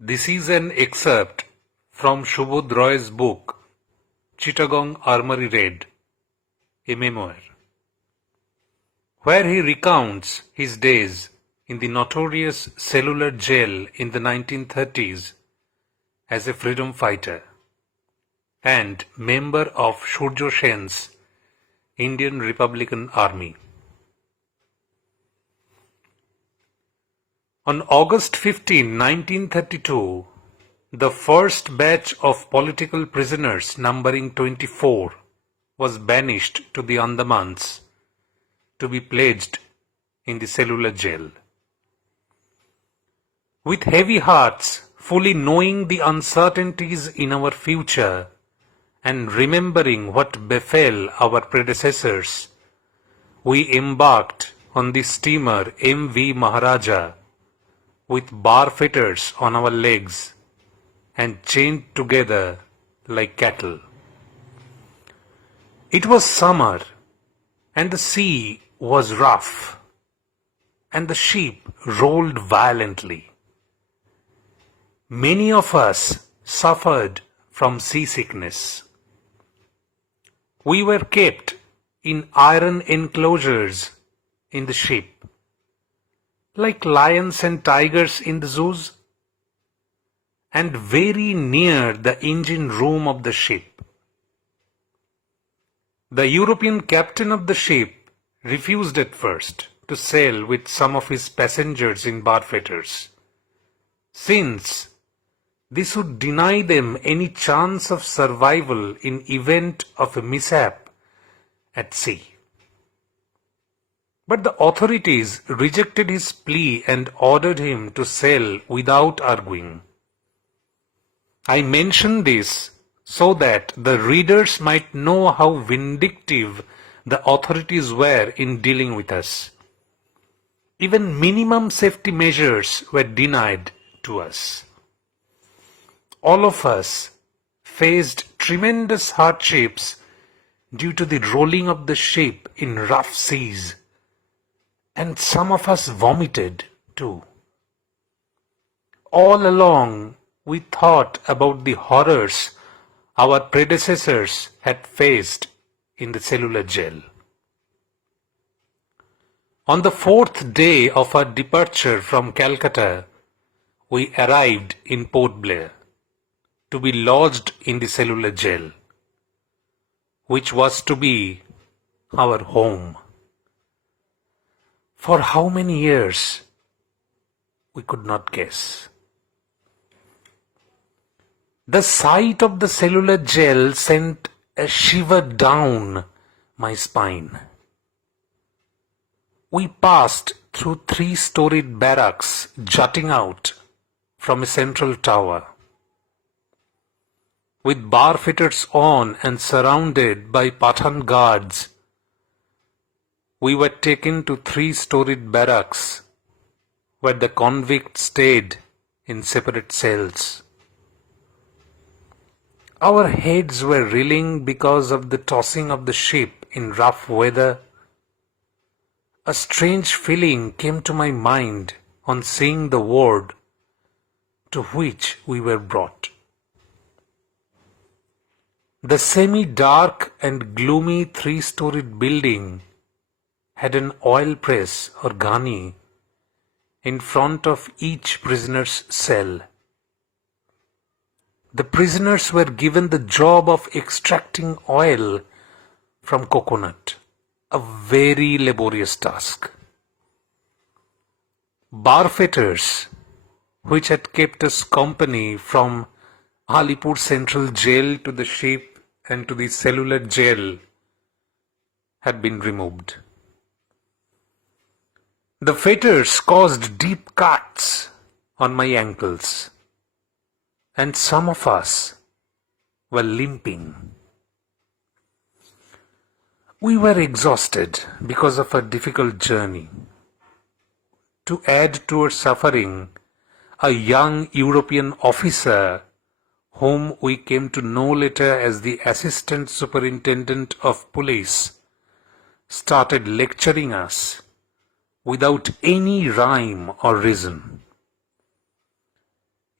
This is an excerpt from Subodh Roy's book, Chittagong Armoury Raid, a memoir, where he recounts his days in the notorious Cellular jail in the 1930s as a freedom fighter and member of Surjo Sen's Indian Republican Army. On August 15, 1932, the first batch of political prisoners numbering 24 was banished to the Andamans to be pledged in the Cellular jail. With heavy hearts, fully knowing the uncertainties in our future and remembering what befell our predecessors, we embarked on the steamer M.V. Maharaja with bar fetters on our legs and chained together like cattle. It was summer and the sea was rough and the ship rolled violently. Many of us suffered from seasickness. We were kept in iron enclosures in the ship, like lions and tigers in the zoos, and very near the engine room of the ship. The European captain of the ship refused at first to sail with some of his passengers in bar fetters, since this would deny them any chance of survival in event of a mishap at sea. But the authorities rejected his plea and ordered him to sail without arguing. I mention this so that the readers might know how vindictive the authorities were in dealing with us. Even minimum safety measures were denied to us. All of us faced tremendous hardships due to the rolling of the ship in rough seas, and some of us vomited too. All along we thought about the horrors our predecessors had faced in the Cellular jail. On the fourth day of our departure from Calcutta, we arrived in Port Blair to be lodged in the Cellular jail, which was to be our home. For how many years, we could not guess. The sight of the Cellular jail sent a shiver down my spine. We passed through 3-storied barracks jutting out from a central tower. With bar fitters on and surrounded by Pathan guards, we were taken to 3-storied barracks where the convicts stayed in separate cells. Our heads were reeling because of the tossing of the ship in rough weather. A strange feeling came to my mind on seeing the ward to which we were brought. The semi-dark and gloomy 3-storied building had an oil press or ghani in front of each prisoner's cell. The prisoners were given the job of extracting oil from coconut, a very laborious task. Bar fetters, which had kept us company from Alipur Central Jail to the ship and to the Cellular jail, had been removed. The fetters caused deep cuts on my ankles, and some of us were limping. We were exhausted because of a difficult journey. To add to our suffering, a young European officer, whom we came to know later as the Assistant Superintendent of Police, started lecturing us without any rhyme or reason.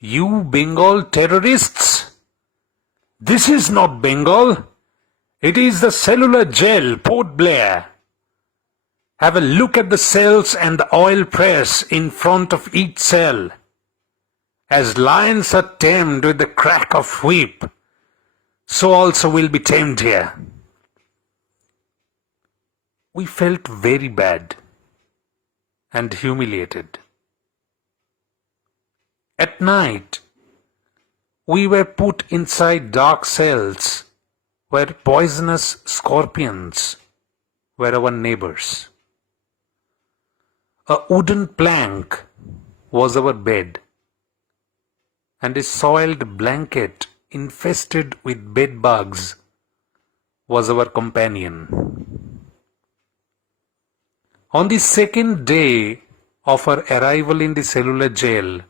You Bengal terrorists! This is not Bengal. It is the Cellular jail, Port Blair. Have a look at the cells and the oil press in front of each cell. As lions are tamed with the crack of whip, so also will be tamed here. We felt very bad and humiliated. At night, we were put inside dark cells where poisonous scorpions were our neighbors. A wooden plank was our bed, and a soiled blanket infested with bed bugs was our companion. On the second day of our arrival in the Cellular jail,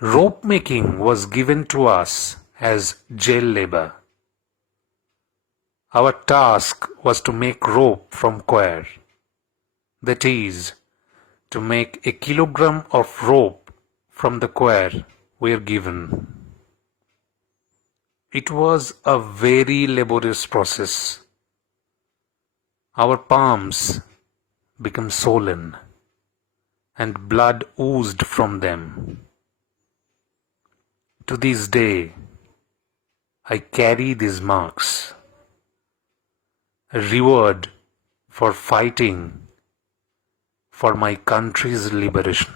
rope making was given to us as jail labor. Our task was to make rope from coir, that is, to make a kilogram of rope from the coir we were given. It was a very laborious process. Our palms became swollen and blood oozed from them. To this day, I carry these marks, a reward for fighting for my country's liberation.